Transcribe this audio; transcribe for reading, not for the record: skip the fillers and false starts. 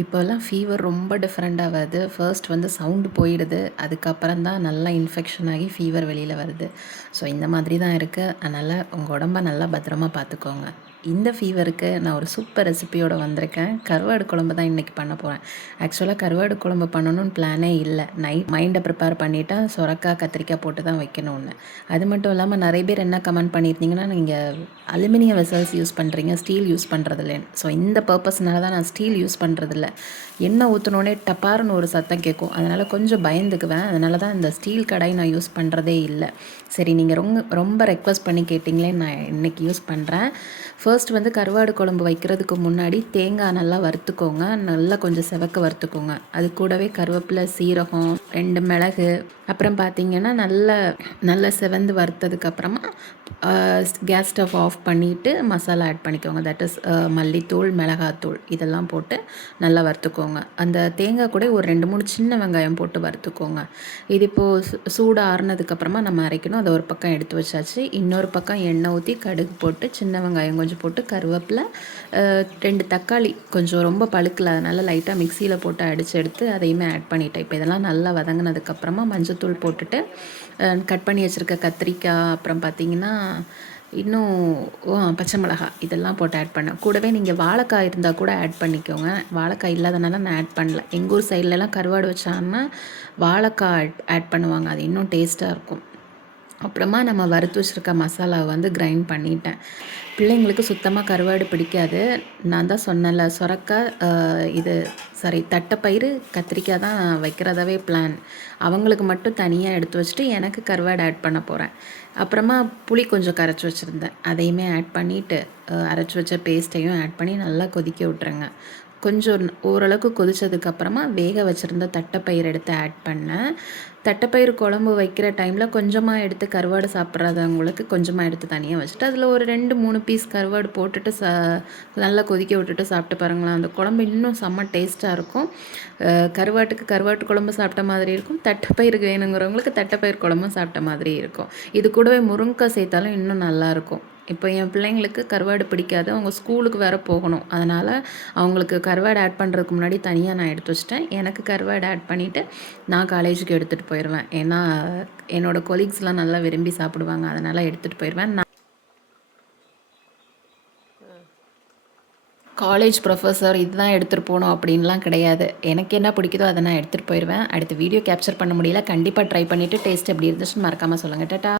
இப்போல்லாம் ஃபீவர் ரொம்ப டிஃப்ரெண்ட்டாக வருது. ஃபர்ஸ்ட் வந்து சவுண்டு போயிடுது. அதுக்கப்புறம் தான் நல்லா இன்ஃபெக்ஷன் ஆகி ஃபீவர் வெளியில வருது. ஸோ இந்த மாதிரி தான் இருக்கு. அதனால் உங்கள் உடம்ப நல்லா பத்திரமா பார்த்துக்கோங்க. இந்த ஃபீவருக்கு நான் ஒரு சூப்பர் ரெசிபியோட வந்திருக்கேன். கருவாடு குழம்பு தான் இன்றைக்கி பண்ண போகிறேன். ஆக்சுவலாக கருவாடு குழம்பு பண்ணணும்னு பிளானே இல்லை. மைண்டை ப்ரிப்பேர் பண்ணிவிட்டேன். சுரக்காய், கத்திரிக்காய் போட்டு தான் வைக்கணும்னு. அது மட்டும் இல்லாமல் நிறைய பேர் என்ன கமெண்ட் பண்ணியிருந்தீங்கன்னா, நீங்கள் அலுமினியம் வெசல்ஸ் யூஸ் பண்ணுறீங்க, ஸ்டீல் யூஸ் பண்ணுறதில்லேன்னு. ஸோ இந்த பர்பஸ்னால தான் நான் ஸ்டீல் யூஸ் பண்ணுறதில்ல. எண்ணெய் ஊற்றினோடனே டப்பாருன்னு ஒரு சத்தம் கேட்கும். அதனால் கொஞ்சம் பயந்துக்குவேன். அதனால தான் இந்த ஸ்டீல் கடாய் நான் யூஸ் பண்ணுறதே இல்லை. சரி, நீங்கள் ரொம்ப ரெக்வஸ்ட் பண்ணி கேட்டிங்களே, நான் இன்றைக்கி யூஸ் பண்ணுறேன். ஃபர்ஸ்ட் வந்து கருவாடு குழம்பு வைக்கிறதுக்கு முன்னாடி தேங்காய் நல்லா வறுத்துக்கோங்க. நல்லா கொஞ்சம் செவக்க வறுத்துக்கோங்க. அது கூடவே கருவேப்பிலை, சீரகம், 2 மிளகு, அப்புறம் பார்த்திங்கன்னா நல்ல செவந்து வறுத்ததுக்கப்புறமா கேஸ் ஸ்டவ் ஆஃப் பண்ணிவிட்டு மசாலா ஆட் பண்ணிக்கோங்க. தட் இஸ் மல்லித்தூள், மிளகாத்தூள் இதெல்லாம் போட்டு நல்லா வறுத்துக்கோங்க. அந்த தேங்காய் கூட ஒரு 2-3 சின்ன வெங்காயம் போட்டு வறுத்துக்கோங்க. இது இப்போது சூடு ஆறுனதுக்கப்புறமா நம்ம அரைக்கணும். அதை ஒரு பக்கம் எடுத்து வச்சாச்சு. இன்னொரு பக்கம் எண்ணெய் ஊற்றி கடுகு போட்டு சின்ன வெங்காயம் கொஞ்சம் போட்டு கருவேப்பிலை, 2 தக்காளி கொஞ்சம் ரொம்ப பழுக்கல, அதனால் லைட்டாக மிக்சியில் போட்டு அடித்து எடுத்து அதையுமே ஆட் பண்ணிட்டேன். இப்போ இதெல்லாம் நல்லா வதங்கினதுக்கப்புறமா மஞ்சத்தூள் போட்டுட்டு கட் பண்ணி வச்சுருக்க கத்திரிக்காய், அப்புறம் பார்த்திங்கன்னா இன்னும் பச்சை மிளகாய் இதெல்லாம் போட்டு ஆட் பண்ணேன். கூடவே நீங்கள் வாழைக்காய் இருந்தால் கூட ஆட் பண்ணிக்கோங்க. வாழைக்காய் இல்லாதனால நான் ஆட் பண்ணல. எங்கள் ஊர் சைட்லலாம் கருவாடு வச்சாங்கன்னா வாழைக்காய் ஆட் பண்ணுவாங்க. அது இன்னும் டேஸ்ட்டாக இருக்கும். அப்புறமா நம்ம வறுத்து வச்சுருக்க மசாலாவை வந்து கிரைண்ட் பண்ணிட்டேன். பிள்ளைங்களுக்கு சுத்தமாக கருவாடு பிடிக்காது. நான் தான் சொன்னேன்ல, தட்டைப்பயிறு, கத்திரிக்காய் தான் வைக்கிறதாவே பிளான். அவங்களுக்கு மட்டும் தனியாக எடுத்து வச்சுட்டு எனக்கு கருவாடு ஆட் பண்ண போகிறேன். அப்புறமா புளி கொஞ்சம் கரைச்சி வச்சுருந்தேன், அதையுமே ஆட் பண்ணிவிட்டு அரைச்சி வச்ச பேஸ்ட்டையும் ஆட் பண்ணி நல்லா கொதிக்க விட்டுருங்க. கொஞ்சம் ஓரளவுக்கு கொதித்ததுக்கப்புறமா வேக வச்சுருந்த தட்டைப்பயிறு எடுத்து ஆட் பண்ணேன். தட்டைப்பயிறு குழம்பு வைக்கிற டைமில் கொஞ்சமாக எடுத்து கருவாடு சாப்பிட்றதவங்களுக்கு கொஞ்சமாக எடுத்து தனியாக வச்சுட்டு அதில் ஒரு 2-3 பீஸ் கருவாடு போட்டுட்டு நல்லா கொதிக்க விட்டுட்டு சாப்பிட்டு பாருங்களேன். அந்த குழம்பு இன்னும் செம்ம டேஸ்ட்டாக இருக்கும். கருவாட்டு குழம்பு சாப்பிட்ட மாதிரி இருக்கும். தட்டைப்பயிருக்கு வேணுங்கிறவங்களுக்கு தட்டைப்பயிறு குழம்பும் சாப்பிட்ட மாதிரி இருக்கும். இது கூடவே முருங்கைக்காய் சேர்த்தாலும் இன்னும் நல்லாயிருக்கும். இப்போ என் பிள்ளைங்களுக்கு கருவாடு பிடிக்காது. அவங்க ஸ்கூலுக்கு வேறு போகணும். அதனால் அவங்களுக்கு கருவாடு ஆட் பண்ணுறதுக்கு முன்னாடி தனியாக நான் எடுத்து வச்சிட்டேன். எனக்கு கருவாடு ஆட் பண்ணிவிட்டு நான் காலேஜுக்கு எடுத்துகிட்டு போயிடுவேன். ஏன்னா என்னோடய கொலீக்ஸ்லாம் நல்லா விரும்பி சாப்பிடுவாங்க. அதனால் எடுத்துகிட்டு போயிடுவேன். காலேஜ் ப்ரொஃபஸர் இதுதான் எடுத்துகிட்டு போகணும் அப்படின்லாம் கிடையாது. எனக்கு என்ன பிடிக்குதோ அதை நான் எடுத்துகிட்டு போயிடுவேன். அடுத்து வீடியோ கேப்சர் பண்ண முடியல. கண்டிப்பாக ட்ரை பண்ணிவிட்டு டேஸ்ட் எப்படி இருந்துச்சுன்னு மறக்காமல் சொல்லுங்கள். டாட்டா.